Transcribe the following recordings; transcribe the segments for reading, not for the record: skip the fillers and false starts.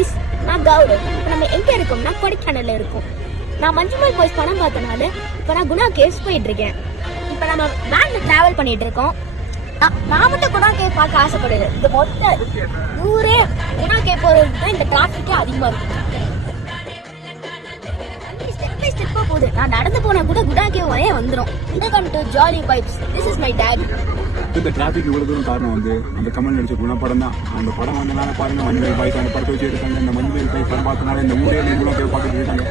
Guys, நான் கௌரவ். இப்போ நம்ம எங்கே இருக்கோம்னா கொடைக்கானல்ல இருக்கோம். நான் மஞ்சுமல் பாய்ஸ் படம் பார்த்தனால இப்போ நான் குணா கேவ்ஸ் போயிட்டு இருக்கேன். இப்போ நம்ம வேன்ல டிராவல் பண்ணிட்டு இருக்கோம். நான் மட்டும் குணா கேவ் பார்க்க ஆசைப்படுது. இந்த மொத்த ஊரே குணா கேவ் போகிறது தான் இந்த டிராஃபிக்கே அதிகமாக இருக்கும். ஸ்டெப் பை ஸ்டெப்பாக போகுது. நான் நடந்து போனா கூட குணா கேவ் வரையே வந்துடும். Welcome to jolly vibes. This is my dad. இந்த டிராஃபிக் இவ்வளவு தூரம் காரணம் வந்து அந்த கமல் நடிச்ச குணா படம் தான். அந்த படம் வந்தனால பாருங்க, மஞ்சள் பாய்ஸ் அந்த படத்தை வச்சு எடுத்தாங்க. இந்த மஞ்சள் பாய்ஸ் படம் பார்த்தனால இந்த ஊரே குணா கேவ் பார்த்துட்டு இருக்காங்க.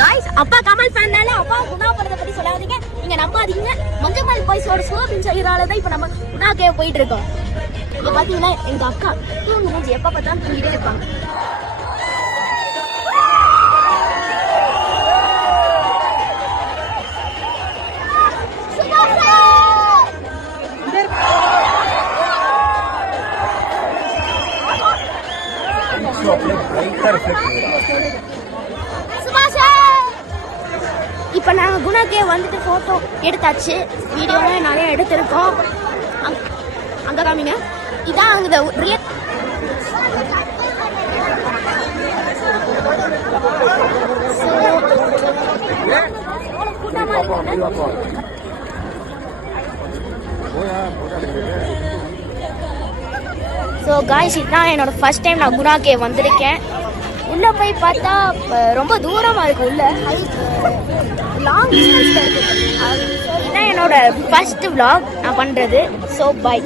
காய்ஸ், அப்பா கமல் ஃபேன்னால அப்பா குணா படத்தை பத்தி சொல்லாதீங்க, நீங்க நம்பாதீங்க. மஞ்சள் பாய்ஸோட சோபின் செய்யறால தான் இப்ப நம்ம குணா கேவ் போயிட்டு இருக்கோம். இங்க பாத்தீங்கன்னா எங்க அக்கா தூங்கு மூஞ்சி எப்ப பார்த்தாலும் தூங்கிட்டே இருப்பாங்க. இப்ப நாங்க குணா கேவ் வந்துட்டு போட்டோ எடுத்தாச்சு, வீடியோவும் நிறைய எடுத்திருக்கோம். அங்க காமிங்க, இதான் அங்க ரியல். ஸோ காய்ஸ், இதுதான் என்னோட ஃபர்ஸ்ட் டைம் நான் குணா கேவ் வந்திருக்கேன். உள்ளே போய் பார்த்தா ரொம்ப தூரமாக இருக்குது. உள்ள லாங் டிஸ்டன்ஸில் இருக்குது. இதுதான் என்னோட ஃபர்ஸ்ட் vlog நான் பண்ணுறது. So by.